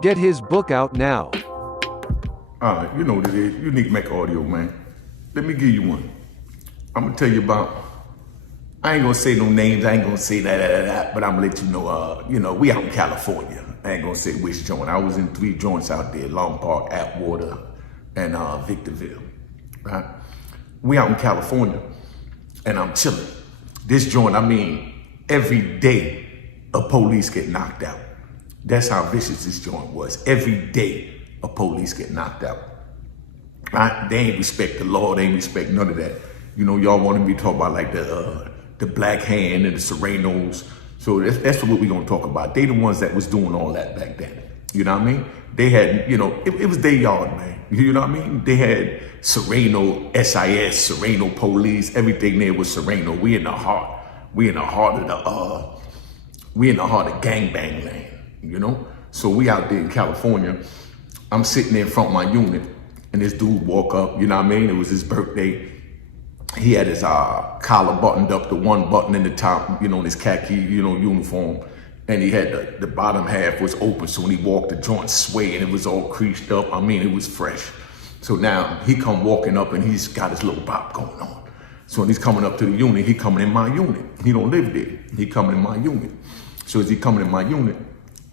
Get his book out now. You know what it is. Unique Mecca audio, man. Let me give you one. I'm gonna tell you about. I ain't gonna say no names. I ain't gonna say that. But I'm gonna let you know. We out in California. I ain't gonna say which joint. I was in 3 joints out there: Long Park, Atwater, and Victorville. Right? We out in California, and I'm chilling. This joint, I mean, every day a police get knocked out. That's how vicious this joint was. Every day a police get knocked out. Right? They ain't respect the law. They ain't respect none of that. Y'all want to be talking about like the Black Hand and the Serenos. So that's what we're gonna talk about. They the ones that was doing all that back then. You know what I mean? They had, it was their yard, man. You know what I mean? They had Sereno, SIS, Sereno police, everything there was Sereno. We in the heart of gangbang land, So we out there in California. I'm sitting there in front of my unit, and this dude walk up, you know what I mean? It was his birthday. He had his collar buttoned up, the one button in the top, in his khaki, uniform. And he had the bottom half was open. So when he walked, the joint swayed and it was all creased up. I mean, it was fresh. So now he come walking up and he's got his little bop going on. So when he's coming up to the unit, he coming in my unit. He don't live there. He coming in my unit. So as he coming in my unit,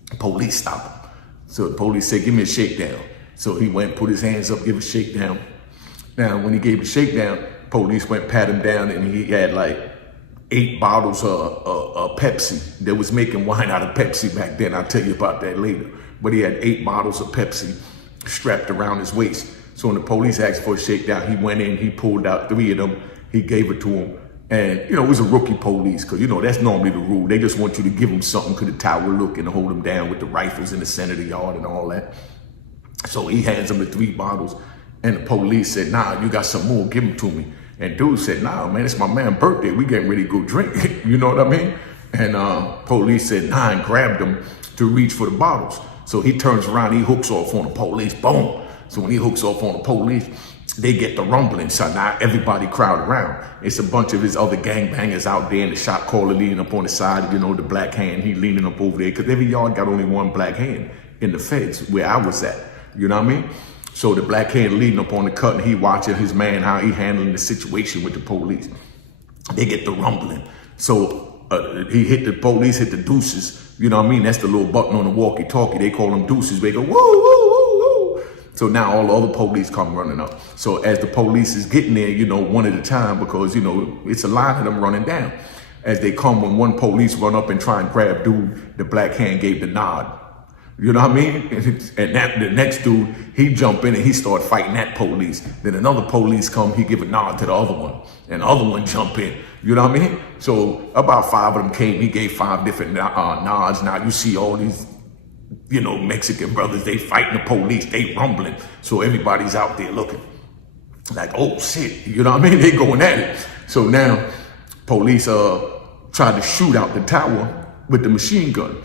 the police stop him. So the police said, give me a shakedown. So he went, put his hands up, give a shakedown. Now, when he gave a shakedown, police went, pat him down, and he had like 8 bottles of Pepsi. They was making wine out of Pepsi back then. I'll tell you about that later. But he had 8 bottles of Pepsi strapped around his waist. So when the police asked for a shakedown, he went in, he pulled out 3 of them, he gave it to him. And, it was a rookie police, because, that's normally the rule. They just want you to give them something to the tower look and hold them down with the rifles in the center of the yard and all that. So he hands him the 3 bottles, and the police said, nah, you got some more, give them to me. And dude said, nah, man, it's my man's birthday. We getting ready to go drink. You know what I mean? And police said, nah, and grabbed him to reach for the bottles. So he turns around, he hooks off on the police, boom. So when he hooks off on the police, they get the rumbling. So now everybody crowd around. It's a bunch of his other gangbangers out there, and the shot caller leaning up on the side, the Black Hand, he leaning up over there, because every yard got only one Black Hand in the feds where I was at. You know what I mean? So the Black Hand leading up on the cut, and he watching his man, how he handling the situation with the police. They get the rumbling. So he hit the police, hit the deuces. You know what I mean? That's the little button on the walkie-talkie. They call them deuces. They go, woo, woo, woo, woo. So now all the other police come running up. So as the police is getting there, one at a time, because, it's a line of them running down. As they come, when one police run up and try and grab dude, the Black Hand gave the nod. You know what I mean? And the next dude, he jump in and he start fighting that police. Then another police come, he give a nod to the other one. And the other one jump in. You know what I mean? So about 5 of them came, he gave 5 different nods. Now you see all these, Mexican brothers, they fighting the police, they rumbling. So everybody's out there looking like, oh shit, you know what I mean? They going at it. So now police tried to shoot out the tower with the machine gun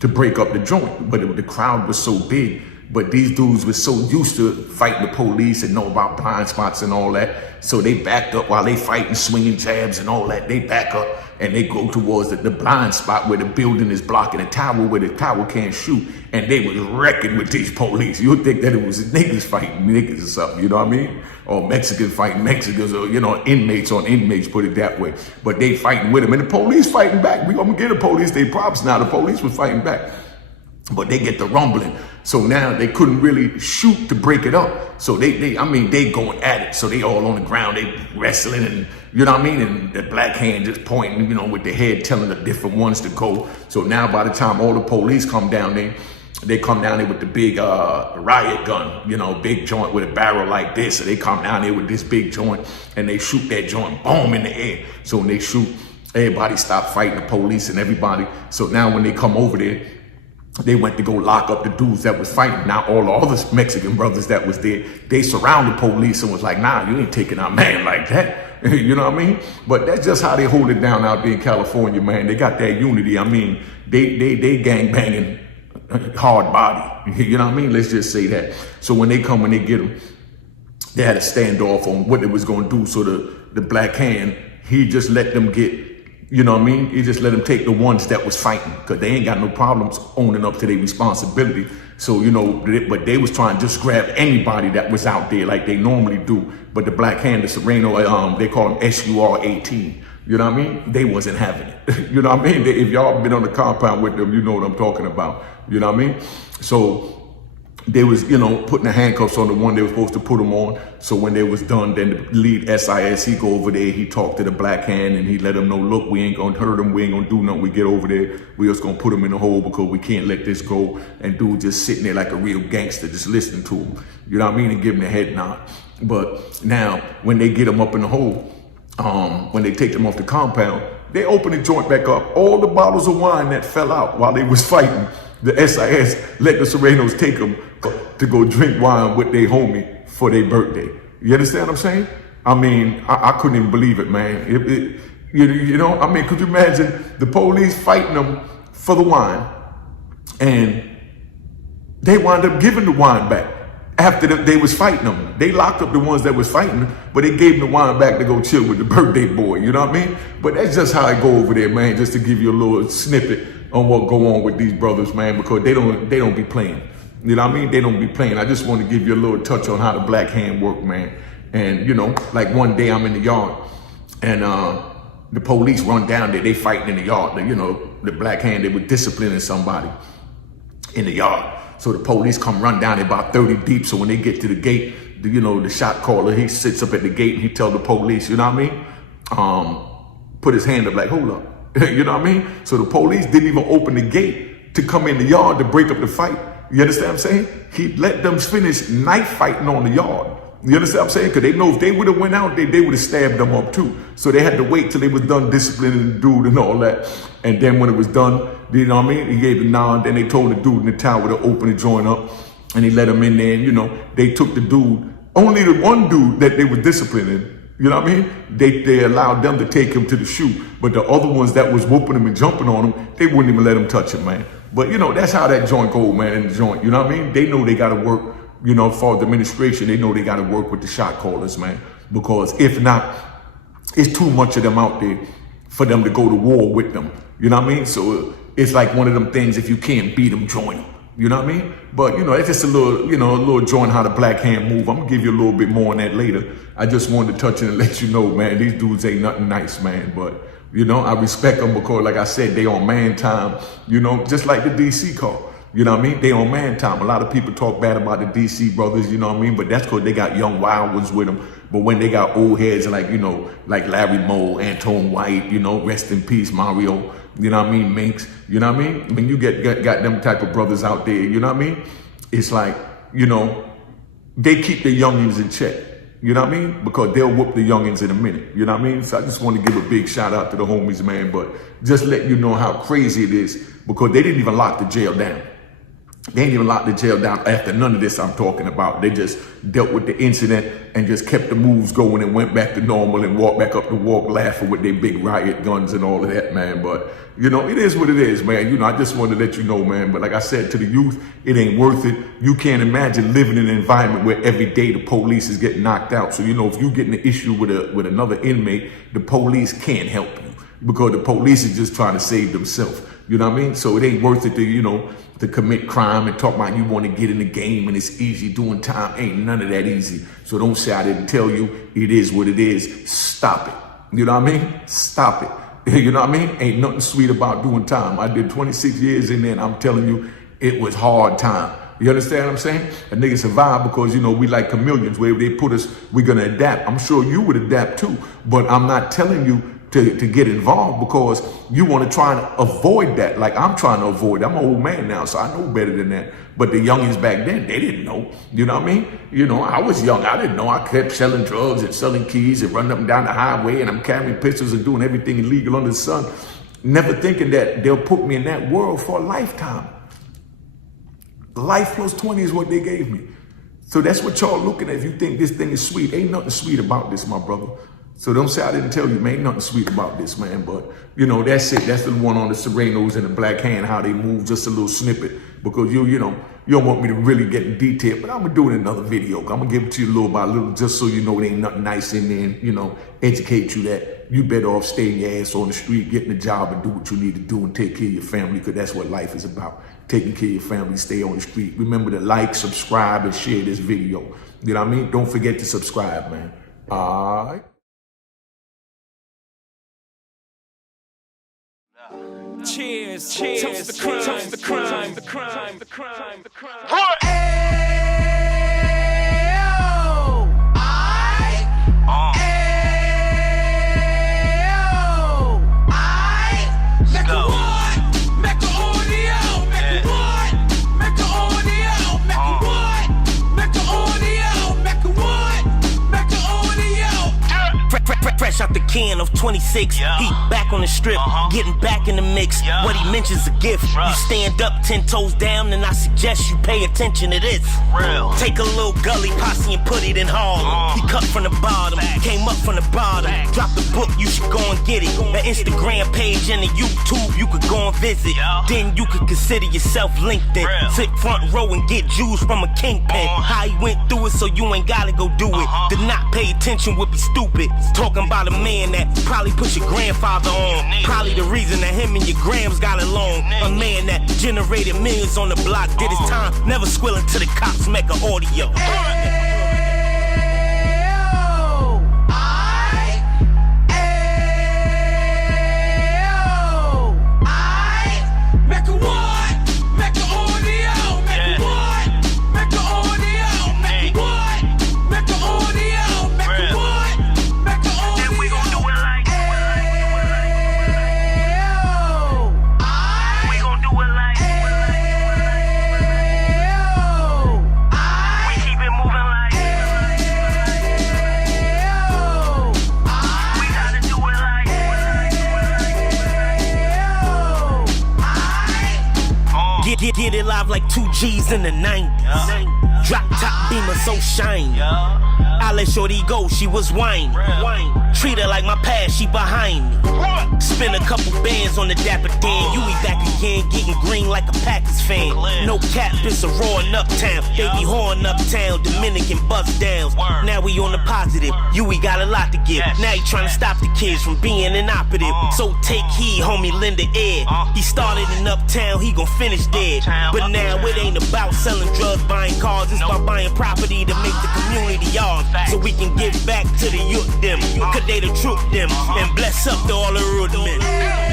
to break up the joint, but the crowd was so big. But these dudes were so used to fighting the police and know about blind spots and all that, so they backed up while they fighting, swinging jabs and all that. They back up and they go towards the blind spot where the building is blocking the tower, where the tower can't shoot, and they was wrecking with these police. You'd think that it was niggas fighting niggas or something, you know what I mean? Or Mexicans fighting Mexicans, or inmates on inmates, put it that way. But they fighting with them, and the police fighting back. We gonna get the police they props now. The police was fighting back. But they get the rumbling. So now they couldn't really shoot to break it up. So they going at it. So they all on the ground, they wrestling, and you know what I mean? And the Black Hand just pointing, with the head telling the different ones to go. So now by the time all the police come down there, they come down there with the big riot gun, big joint with a barrel like this. So they come down there with this big joint and they shoot that joint, boom, in the air. So when they shoot, everybody stop fighting the police and everybody. So now when they come over there, they went to go lock up the dudes that was fighting. Now all the other Mexican brothers that was there, they surrounded police and was like, nah, you ain't taking our man like that. You know what I mean? But that's just how they hold it down out there in California, man. They got that unity. I mean, they gang banging hard body. You know what I mean? Let's just say that. So when they come, when they get them, they had a standoff on what they was going to do. So the Black Hand, he just let them get, you know what I mean? He just let them take the ones that was fighting, because they ain't got no problems owning up to their responsibility. So, but they was trying to just grab anybody that was out there like they normally do. But the Black Hand, the Sereno, they call them SUR-18. You know what I mean? They wasn't having it. You know what I mean? If y'all been on the compound with them, you know what I'm talking about. You know what I mean? So they was, putting the handcuffs on the one they were supposed to put them on. So when they was done, then the lead SIS, he go over there, he talked to the Black Hand and he let them know, look, we ain't gonna hurt them, we ain't gonna do nothing. We get over there, we just gonna put them in the hole because we can't let this go. And dude just sitting there like a real gangster, just listening to him. You know what I mean? And giving the head nod. But now when they get them up in the hole, when they take them off the compound, they open the joint back up. All the bottles of wine that fell out while they was fighting, the SIS let the Serenos take them to go drink wine with their homie for their birthday. You understand what I'm saying? I mean, I couldn't even believe it, man. I mean, could you imagine the police fighting them for the wine and they wound up giving the wine back after they was fighting them. They locked up the ones that was fighting them, but they gave them the wine back to go chill with the birthday boy, you know what I mean? But that's just how I go over there, man, just to give you a little snippet on what go on with these brothers, man, because they don't be playing. You know what I mean? They don't be playing. I just want to give you a little touch on how the Black Hand work, man. And, like one day I'm in the yard and the police run down there, they fighting in the yard. The Black Hand, they were disciplining somebody in the yard. So the police come run down there about 30 deep. So when they get to the gate, the shot caller, he sits up at the gate and he tell the police, you know what I mean? Put his hand up like, hold up. You know what I mean? So the police didn't even open the gate to come in the yard to break up the fight. You understand what I'm saying? He let them finish knife fighting on the yard. You understand what I'm saying? Because they know if they would have went out there, they would have stabbed them up too. So they had to wait till they was done disciplining the dude and all that. And then when it was done, you know what I mean? He gave the nod. Then they told the dude in the tower to open the joint up. And he let him in there. And, they took the dude, only the one dude that they were disciplining, you know what I mean? They allowed them to take him to the shoe. But the other ones that was whooping him and jumping on him, they wouldn't even let him touch him, man. But, that's how that joint go, man, in the joint. You know what I mean? They know they got to work, for the administration. They know they got to work with the shot callers, man. Because if not, it's too much of them out there for them to go to war with them. You know what I mean? So it's like one of them things, if you can't beat them, join them. You know what I mean? But, it's just a little joint how the Black Hand move. I'm going to give you a little bit more on that later. I just wanted to touch it and let you know, man, these dudes ain't nothing nice, man. But, I respect them because, like I said, they on man time, just like the DC call. You know what I mean? They on man time. A lot of people talk bad about the DC brothers, you know what I mean? But that's because they got young wild ones with them. But when they got old heads like, like Larry Moe, Antoine White, rest in peace, Mario, you know what I mean? Minx, you know what I mean? When you got them type of brothers out there, you know what I mean? It's like, they keep the youngins in check. You know what I mean? Because they'll whoop the youngins in a minute. You know what I mean? So I just want to give a big shout out to the homies, man. But just let you know how crazy it is because they didn't even lock the jail down. They didn't even lock the jail down after none of this I'm talking about. They just dealt with the incident and just kept the moves going and went back to normal and walked back up the walk laughing with their big riot guns and all of that, man. But, it is what it is, man. I just want to let you know, man. But like I said, to the youth, it ain't worth it. You can't imagine living in an environment where every day the police is getting knocked out. So, if you get in an issue with another inmate, the police can't help you because the police is just trying to save themselves. You know what I mean? So it ain't worth it to, to commit crime and talk about you want to get in the game and it's easy doing time. Ain't none of that easy. So don't say I didn't tell you. It is what it is. Stop it. You know what I mean? Stop it. You know what I mean? Ain't nothing sweet about doing time. I did 26 years in there and I'm telling you, it was hard time. You understand what I'm saying? A nigga survived because, we like chameleons. Wherever they put us, we're going to adapt. I'm sure you would adapt too. But I'm not telling you to get involved because you want to try and avoid that. Like I'm trying to avoid it. I'm an old man now, so I know better than that. But the youngins back then, they didn't know. You know what I mean? I was young. I didn't know. I kept selling drugs and selling keys and running up and down the highway and I'm carrying pistols and doing everything illegal under the sun. Never thinking that they'll put me in that world for a lifetime. Life plus 20 is what they gave me. So that's what y'all looking at. If you think this thing is sweet, ain't nothing sweet about this, my brother. So don't say I didn't tell you, man. Ain't nothing sweet about this, man. But, that's it. That's the one on the Serenos and the Black Hand, how they move, just a little snippet. Because you don't want me to really get in detail. But I'm going to do it in another video. I'm going to give it to you little by little, just so you know it ain't nothing nice in there and, educate you that you better off staying your ass on the street, getting a job and do what you need to do and take care of your family, because that's what life is about. Taking care of your family, stay on the street. Remember to like, subscribe, and share this video. You know what I mean? Don't forget to subscribe, man. All right. Cheers, cheers, toast the crime, toast the crime, the crime, the crime, the crime. What? Fresh out the can of 26, yeah. He back on the strip, getting back in the mix. Yeah. What he mentions a gift. Right. You stand up 10 toes down, and I suggest you pay attention to this. Real. Take a little gully posse and put it in Harlem. He cut from the bottom, came up from the bottom. Drop the book, you should go and get it. The Instagram page and the YouTube, you could go and visit. Yeah. Then you could consider yourself LinkedIn. Real. Sit front row and get Jews from a kingpin. How he went through it, so you ain't gotta go do it. To not pay attention would be stupid. Talking about a man that probably put your grandfather on. Probably the reason that him and your grams got along. A man that generated millions on the block, did his time, never squilling to the cops, Mecca audio. Get it live like 2 G's in the 90s. Drop top beamer so shiny. I let shorty go, she was whining. Treat her like my past, she behind me. Spin a couple bands on the Dapper Dan. You be back again, getting green like a Packers fan. No cap, it's a roaring uptown. They be whoring uptown, Dominican bust downs. Now we on the positive, we got a lot to give. Now he trying to stop the kids from being inoperative. So take heed, homie, lend a ear. He started in uptown, he gon' finish dead. But now it ain't about selling drugs, buying cars. It's about buying property to make the community yours. So we can give back to the youth them. Cause they the truth them. And bless up to all the root men.